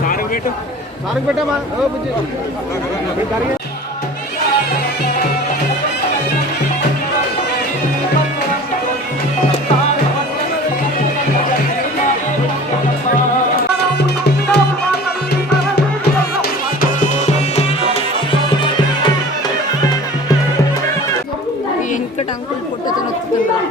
Sir పెట్టమా Venkata uncle పుట్టతో వస్తున్నారు.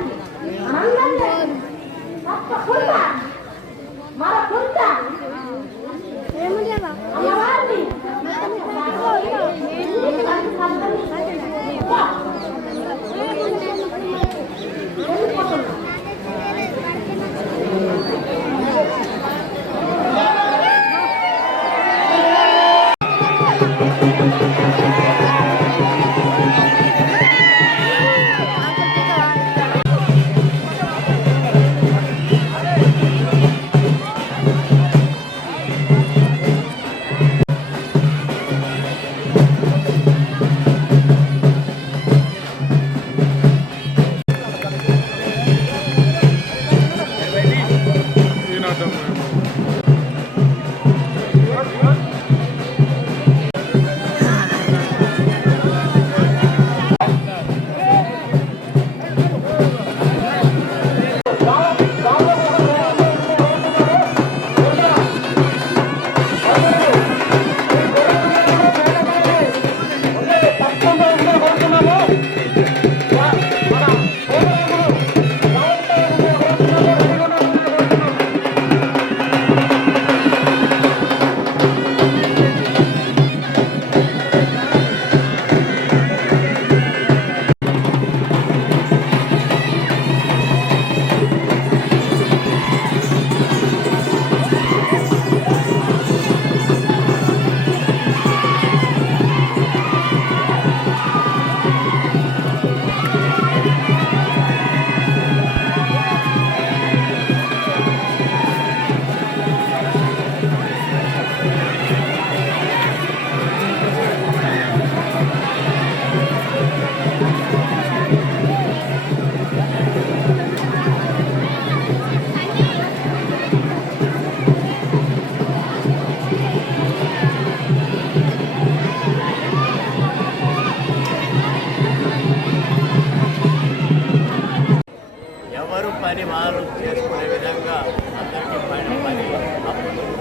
పని వారు చేసుకునే విధంగా అందరికీ పని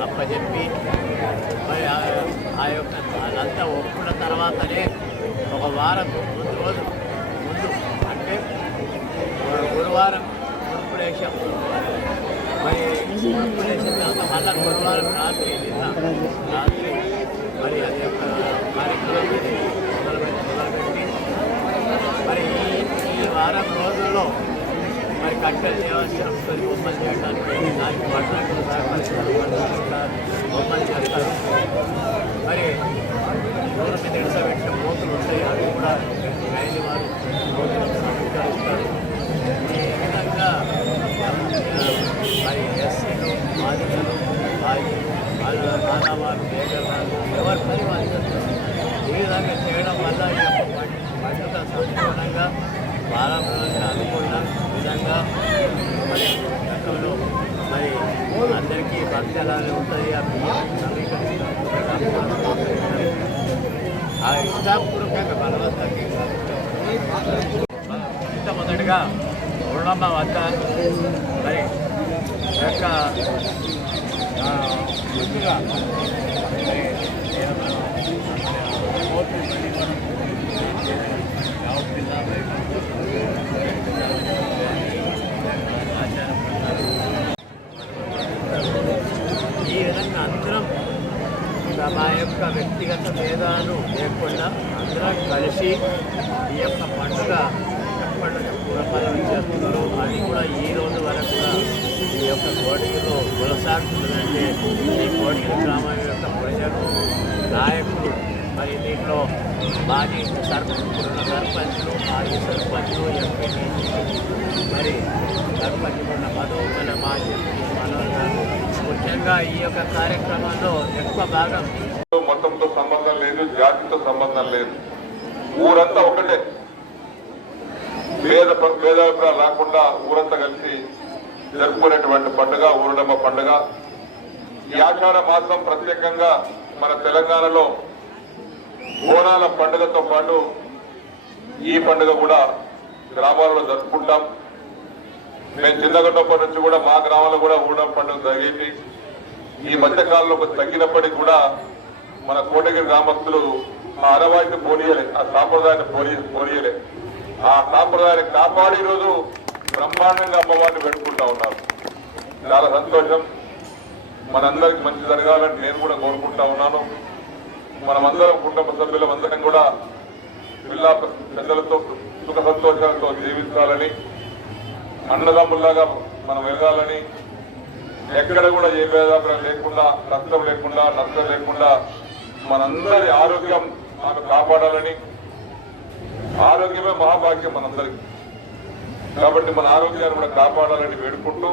అప్పచెప్పి మరి ఆ యొక్క అదంతా ఒప్పుకున్న తర్వాతనే ఒక వారం రోజు ముందు అంటే గురువారం గురుపురేషం మరి గురుపురేషం తర్వాత మళ్ళా గురువారం రాత్రి మరి అది యొక్క కార్యక్రమాన్ని మొదలుపెట్టి మరి ఈ వారం రోజుల్లో మరి కట్టెలు దేవస్థానం బొమ్మలు చేయడానికి దానికి పట్టణాలు సహకరిస్తారు బొమ్మలు చేస్తారు. మరి రోడ్ల మీద ఇడసబెట్టిన పోతులు ఉంటాయి, అవి కూడా రైలు వారు పోతులకు సహకరిస్తారు. ఈ విధంగా మరి ఎస్సీలు బాధితులు మానవాళ్ళు పేదవాళ్ళు ఎవరి పని వాళ్ళు చేస్తారు. ఈ విధంగా చేయడం వల్ల ఈ యొక్క పండుగ సంపూర్ణంగా బాలప్రదర్శన అనుకున్న విధంగా మరి గతంలో మరి అందరికీ భక్తులానే ఉంటుంది. ఆ బియ్యం సమీకరిస్తారు, ఆ ఇష్టాపూర్వకంగా బలవంతంగా మొదటిగా పూర్ణమ్మ వద్ద మరి యొక్క ముందుగా ఈ విధంగా అందరం మా యొక్క వ్యక్తిగత భేదాలు లేకుండా అందరం కలిసి ఈ యొక్క పండుగ పూర్వకాలం చేస్తున్నారు. అది కూడా ఈ రోజు వరకు ఈ యొక్క కోడిలో కొనసాగుతుందంటే ఈ కోడిల గ్రామం యొక్క ప్రజలు నాయకులు మరి దీంట్లో మాజీ సర్పంచులు మాజీ సర్పంచులు ఎంపీటీ మరి సర్పంచ్ ఉన్న మధువుల మాజీ మనోహర్ ముఖ్యంగా ఈ యొక్క కార్యక్రమంలో ఎక్కువ భాగం మతంతో సంబంధం లేదు, జాతితో సంబంధం లేదు. ఊరంతా ఒకటే, భేదాభిప్రాయాలు లేకుండా ఊరంతా కలిసి జరుపుకునేటువంటి పండుగ ఊరడమ్మ పండుగ. ఈ ఆషాఢ మాసం ప్రత్యేకంగా మన తెలంగాణలో బోనాల పండుగతో పాటు ఈ పండుగ కూడా గ్రామాలలో జరుపుకుంటాం. మేము చిన్నగొండప్పటి నుంచి కూడా మా గ్రామంలో కూడా ఊరడం పండుగ జరిగింది. ఈ మధ్యకాలంలో కొంచెం తగ్గినప్పటికీ కూడా మన కోటగిరి గ్రామస్తులు ఆ ఆనవాయితీ పోనీయలే, ఆ సాంప్రదాయాన్ని పోనీయలే. ఆ సాంప్రదాయాన్ని కాపాడి ఈరోజు బ్రహ్మాండంగా అమ్మవారిని పెట్టుకుంటా ఉన్నారు. చాలా సంతోషం. మనందరికి మంచి జరగాలని నేను కూడా కోరుకుంటా ఉన్నాను. మనమందరం కుటుంబ సభ్యులందరం కూడా పిల్ల పెద్దలతో సుఖ సంతోషాలతో జీవించాలని, అన్నదమ్ముల్లాగా మనం ఎదగాలని, ఎక్కడ కూడా ఏ భేదాభిప్రాయం లేకుండా, కష్టం లేకుండా, నష్టం లేకుండా మనందరి ఆరోగ్యం ఆమె కాపాడాలని. ఆరోగ్యమే మహాభాగ్యం మనందరికి. కాబట్టి మన ఆరోగ్యాన్ని కూడా కాపాడాలని వేడుకుంటూ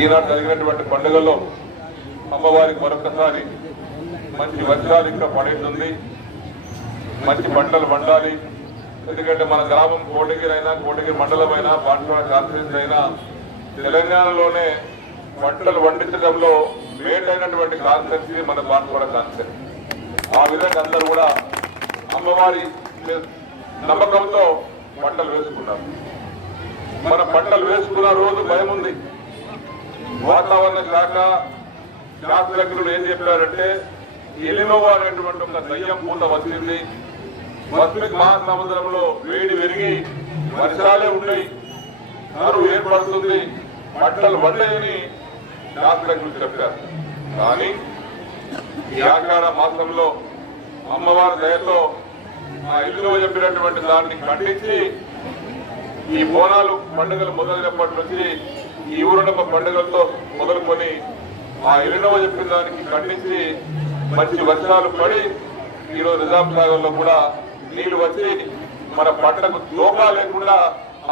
ఈనాడు జరిగినటువంటి పండుగల్లో అమ్మవారికి మరొకసారి మంచి వర్షాలు ఇంకా పడేస్తుంది, మంచి పంటలు పండాలి. ఎందుకంటే మన గ్రామం కోటగిరి అయినా, కోటగిరి మండలమైనా, బాన్సువాడ కాన్స్టిట్యూన్సీ అయినా తెలంగాణలోనే పంటలు పండించడంలో మేటైనటువంటి కాన్స్టిట్యూన్సీ మన బాన్సువాడ కాన్స్టిట్యూన్సీ. ఆ విధంగా అందరూ కూడా అమ్మవారి నమ్మకంతో పంటలు వేసుకున్నారు. మన పంటలు వేసుకున్న రోజు భయం ఉంది. వాతావరణ శాఖ శాస్త్రజ్ఞులు ఏం చెప్పారంటే ఎలినోవా అనేటువంటి ఒక దయ్యం పూత వచ్చింది. పసిఫిక్ మహాసముద్రంలో వేడి పెరిగి వర్షాలే ఉన్నాయి, కరువు ఏర్పడుతుంది, పంటలు పండాయని శాస్త్రజ్ఞులు చెప్పారు. కానీ ఈ ఆషాఢ మాసంలో అమ్మవారి దయతో ఆ ఎలినోవా చెప్పినటువంటి దాన్ని ఖండించి ఈ బోనాలు పండుగలు మొదలైనప్పటి నుంచి ఈ ఊరడమ్మ పండుగలతో మొదలుకొని ఆ ఎలినోవా చెప్పిన దానికి ఖండించి మంచి వర్షాలు పడి ఈరోజు నిజాం సాగర్ లో కూడా నీళ్లు వచ్చి మన పంటకు దోకా లేకుండా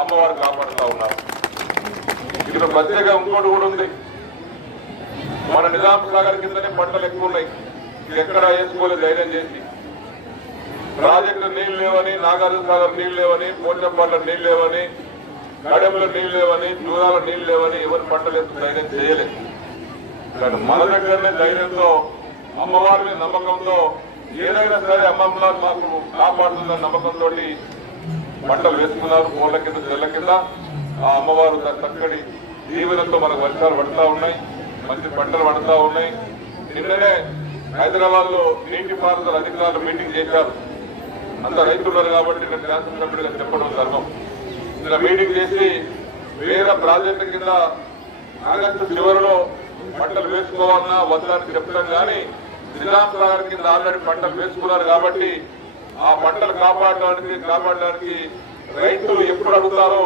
అమ్మవారు కాపాడుతూ ఉన్నారు. ఇక్కడ ప్రత్యేక ఇంకోటి కూడా ఉంది. మన నిజాం సాగర్ కిందనే పంటలు ఎక్కువ ఉన్నాయి. ఎక్కడ వేసుకోలేదు ధైర్యం చేసి. ప్రాజెక్టు నీళ్లు లేవని, నాగార్జున సాగర్ నీళ్లు లేవని, పోచంపల్లిలో నీళ్లు లేవని, కడెంలో నీళ్లు లేవని, జూరాలో నీళ్లు లేవని ఎవరు పంటలు వేసుకుని ధైర్యం చేయలేదు. కానీ మన దగ్గరనే ధైర్యంతో, అమ్మవారి మీద నమ్మకంతో, ఏదైనా సరే అమ్మమ్మ మాకు కాపాడుతుందన్న నమ్మకంతో పంటలు వేసుకున్నారు. పూల కింద, చెల్ల కింద ఆ అమ్మవారు చక్కటి దీవెనతో మనకు వర్షాలు పడుతూ ఉన్నాయి, మంచి పంటలు పడుతూ ఉన్నాయి. నిన్ననే హైదరాబాద్ లో నీటిపారుదల అధికారులు మీటింగ్ చేశారు. అంత రైతున్నారు కాబట్టి నేను శాసనసభ్యుడిగా చెప్పడం ధర్మం. ఇలా మీటింగ్ చేసి వేరే ప్రాజెక్టు కింద ఆగస్టు చివరిలో పంటలు వేసుకోవాలన్నా వద్దని చెప్తాం. కానీ నిజాం సాగర్ కింద ఆల్రెడీ పంటలు వేసుకున్నారు కాబట్టి ఆ పంటలు కాపాడడానికి రైతులు ఎప్పుడు అడుగుతారో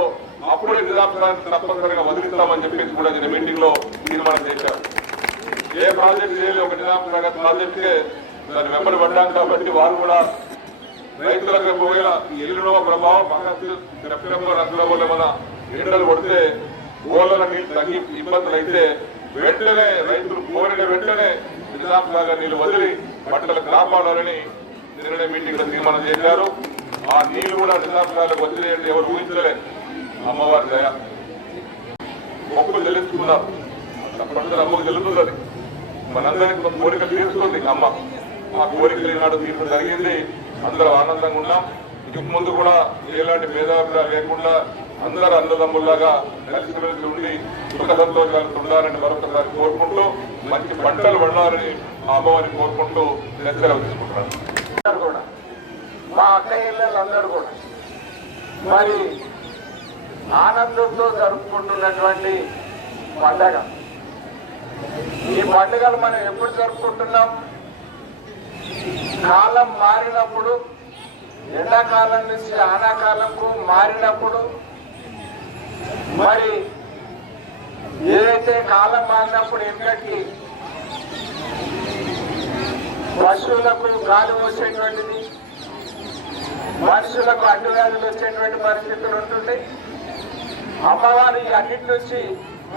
అప్పుడే నిజాం సాగర్ తప్పనిసరిగా వదిలిస్తామని చెప్పేసి కూడా నేను మీటింగ్ లో తీర్మానం చేశారు. ఏ ప్రాజెక్ట్ చేయాలి, ఒక నిజాం సాగర్ ప్రాజెక్టుకే దాన్ని వెంబడి పడ్డాం కాబట్టి వారు కూడా రైతులకు ఒకవేళ ఎల్లినోవా ప్రభావం సెప్టెంబర్ అక్టోబర్ ఏమైనా ఎండలు కొడితే ఊళ్ళ నీళ్ళు తగ్గి ఇబ్బందులు అయితే వెంటనే రైతులు కోరిన వెంటనే నిజాం సాగర్ నీళ్లు వదిలి పంటలు కాపాడాలని నిన్ననే మీటింగ్ లో తీర్మానం చేశారు. ఆ నీళ్లు కూడా నిజాం సాగర్ వదిలేయండి ఎవరు ఊహించలేదు. అమ్మవారి దయ మొక్కులు తెలుసుకున్నారు. తప్పనిసరి అమ్మకు తెలుస్తుంది. మనందరికీ ఒక కోరిక తీరుస్తుంది అమ్మ. ఆ కోరికలు ఈనాడు తీర్పు జరిగింది. అందరూ ఆనందంగా ఉన్నాం. ఇక ముందు కూడా ఎలాంటి భేదాభిప్రాయాలు లేకుండా అందరూ అన్నదమ్ముల్లాగా కలిసిమెలిసి ఉండి సుఖ సంతోషాలు ఉండాలని మరొకసారి కోరుకుంటూ మంచి పంటలు పండాలని ఆ అమ్మవారిని కోరుకుంటూ సెలవు తీసుకుంటున్నాను. మా అక్కయ్యలు అందరూ కూడా మరి ఆనందంతో జరుపుకుంటున్నటువంటి పండగ. ఈ పండుగలు మనం ఎప్పుడు జరుపుకుంటున్నాం? కాలం మారినప్పుడు, ఎండాకాలం నుంచి ఆనాకాలంకు మారినప్పుడు, మరి ఏదైతే కాలం మారినప్పుడు ఎండకి పశువులకు గాలి వచ్చేటువంటిది, మనుషులకు అడ్డువ్యాధులు వచ్చేటువంటి పరిస్థితులు ఉంటుంటాయి. అమ్మవారి అన్నిటి నుంచి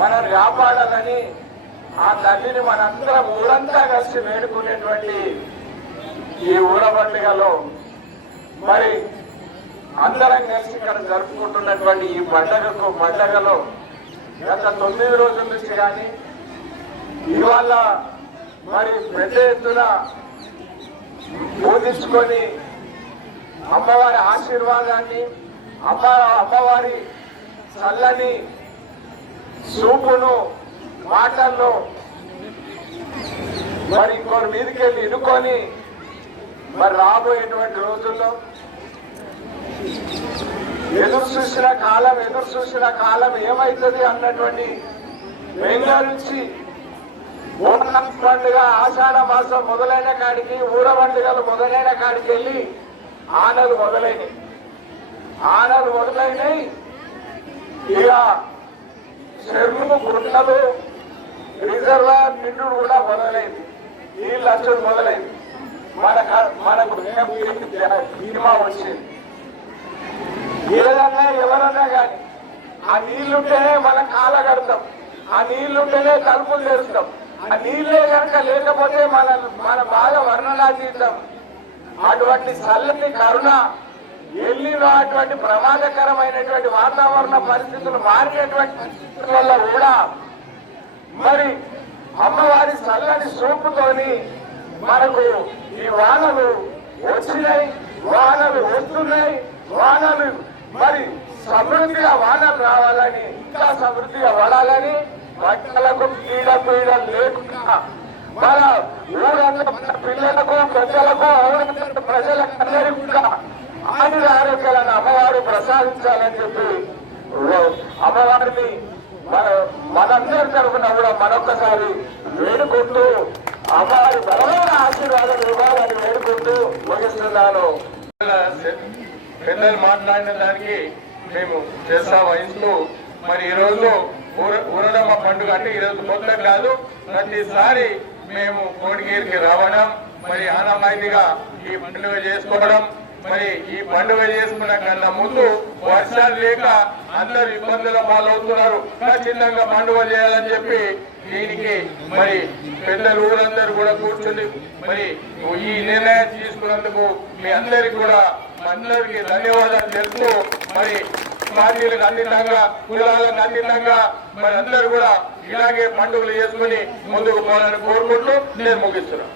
మనం కాపాడాలని ఆ తల్లిని మనందరం ఊరంతా కలిసి వేడుకునేటువంటి ఈ ఊర పండుగలో మరి అందరం కలిసి ఇక్కడ జరుపుకుంటున్నటువంటి ఈ పండుగలో గత 9 రోజుల నుంచి కానీ ఇవాళ మరి పెద్ద ఎత్తున బోధించుకొని అమ్మవారి ఆశీర్వాదాన్ని అమ్మవారి చల్లని చూపును మాటల్లో మరి ఇంకోటి మీదకి వెళ్ళి ఇనుకొని మరి రాబోయేటువంటి రోజుల్లో ఎదురు చూసిన కాలం ఏమవుతుంది అన్నటువంటి బెంగళూరు నుంచి ఓనం పండుగ ఆషాఢ మాసం మొదలైన కాడికి ఊర పండుగలు మొదలైన కాడికి వెళ్ళి ఆనలు మొదలైనవి ఇక చెరువులు గుంటలు రిజర్వాయర్ నిండు కూడా మొదలైంది నీళ్ళు అచ్చుడు మొదలైంది మనకు బీమా వచ్చింది ఏదన్నా ఎవరన్నా కానీ ఆ నీళ్లుంటేనే మనం కాలగడతాం ఆ నీళ్లుంటేనే తలుపులు తెరుస్తాం ఆ నీళ్ళే కనుక లేకపోతే మన బాగా వర్ణనాతీతం అటువంటి చల్లని కరుణ అటువంటి ప్రమాదకరమైనటువంటి వాతావరణ పరిస్థితులు మారినటువంటి పరిస్థితుల వల్ల కూడా మరి అమ్మవారి చల్లని చూపుతోని మనకు ఈ వానలు వచ్చినాయి, వానలు వస్తున్నాయి, వానలు మరి సమృద్ధిగా వానలు రావాలని ఇంకా సమృద్ధిగా పడాలని మహిళలకు పీడలు లేకుండా మన ఊరంతా మన పిల్లలకు పెద్దలకు ఊరంతా ప్రజలందరికీ కూడా ఆరోగ్యాలను అమ్మవారు ప్రసాదించాలని చెప్పి అమ్మవారిని మనందరి తరఫున కూడా మరొకసారి వేడుకుంటూ అమ్మవారి బలమైన ఆశీర్వాదం ఇవ్వాలని వేడుకుంటూ ముగిస్తున్నాను. పెద్దలు మాట్లాడిన దానికి మేము చేస్తా వహిస్తూ మరి ఈ రోజు ఊరడమ్మ పండుగ అంటే ఈరోజు కొత్త కాదు, ప్రతిసారి మేము కోడిగేరికి రావడం మరి ఆనవాయితీగా ఈ పండుగ చేసుకోవడం. మరి ఈ పండుగ చేసుకున్న కన్నా ముందు వర్షాలు లేక అందరు ఇబ్బందుల పాలవుతున్నారు. ఖచ్చితంగా పండుగ చేయాలని చెప్పి దీనికి మరి పెద్దలు ఊరందరూ కూడా కూర్చుని మరి ఈ నిర్ణయం తీసుకున్నందుకు మీ అందరికి కూడా అందరికీ ధన్యవాదాలు తెలుపుతూ మరి పార్టీలకు అతీతంగా కులాలకు అతీతంగా మరి అందరూ కూడా ఇలాగే పండుగలు చేసుకుని ముందుకు పోవాలని కోరుకుంటూ నేను ముగిస్తున్నాను.